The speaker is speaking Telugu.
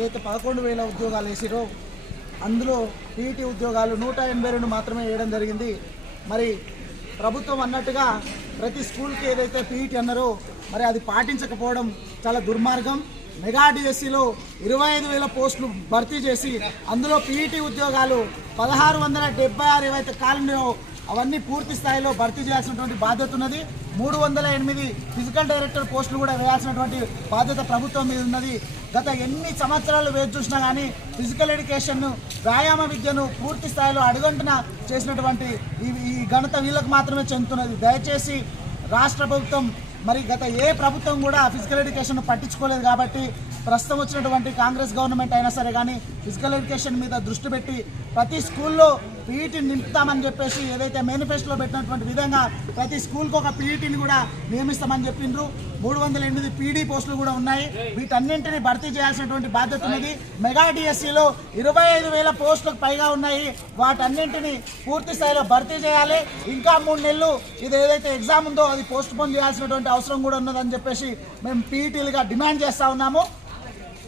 ఏదైతే 11,000 ఉద్యోగాలు వేసిరో అందులో పీఈటీ ఉద్యోగాలు 182 మాత్రమే వేయడం జరిగింది. మరి ప్రభుత్వం అన్నట్టుగా ప్రతి స్కూల్కి ఏదైతే పీఈటీ అన్నారో మరి అది పాటించకపోవడం చాలా దుర్మార్గం. మెగా డిఎస్సిలో 25,000 పోస్టులు భర్తీ చేసి అందులో పీఈటీ ఉద్యోగాలు 1,676 ఏవైతే ఖాళీలో అవన్నీ పూర్తి స్థాయిలో భర్తీ చేయాల్సినటువంటి బాధ్యత ఉన్నది. 308 ఫిజికల్ డైరెక్టర్ పోస్టులు కూడా వేయాల్సినటువంటి బాధ్యత ప్రభుత్వం మీద ఉన్నది. గత ఎన్ని సంవత్సరాలు వేచి చూసినా కానీ ఫిజికల్ ఎడ్యుకేషన్ను, వ్యాయామ విద్యను పూర్తి స్థాయిలో అడుగంటున చేసినటువంటి ఈ ఘనత వీళ్ళకు మాత్రమే చెందుతున్నది. దయచేసి రాష్ట్ర ప్రభుత్వం మరి గత ఏ ప్రభుత్వం కూడా ఫిజికల్ ఎడ్యుకేషన్ పట్టించుకోలేదు. కాబట్టి ప్రస్తుతం వచ్చినటువంటి కాంగ్రెస్ గవర్నమెంట్ అయినా సరే కానీ ఫిజికల్ ఎడ్యుకేషన్ మీద దృష్టి పెట్టి ప్రతి స్కూల్లో పీఈటీని నింపుతామని చెప్పేసి ఏదైతే మేనిఫెస్టోలో పెట్టినటువంటి విధంగా ప్రతి స్కూల్కి ఒక పీఈటీని కూడా నియమిస్తామని చెప్పిండ్రు. 308 పీడీ పోస్టులు కూడా ఉన్నాయి. వీటన్నింటినీ భర్తీ చేయాల్సినటువంటి బాధ్యత ఉన్నది. మెగా డిఎస్సిలో 25,000 పోస్టులకు పైగా ఉన్నాయి. వాటన్నింటినీ పూర్తి స్థాయిలో భర్తీ చేయాలి. ఇంకా 3 నెలలు ఇది ఏదైతే ఎగ్జామ్ ఉందో అది పోస్ట్ పోన్ చేయాల్సినటువంటి అవసరం కూడా ఉన్నదని చెప్పేసి మేము పీఈటీలుగా డిమాండ్ చేస్తూ ఉన్నాము.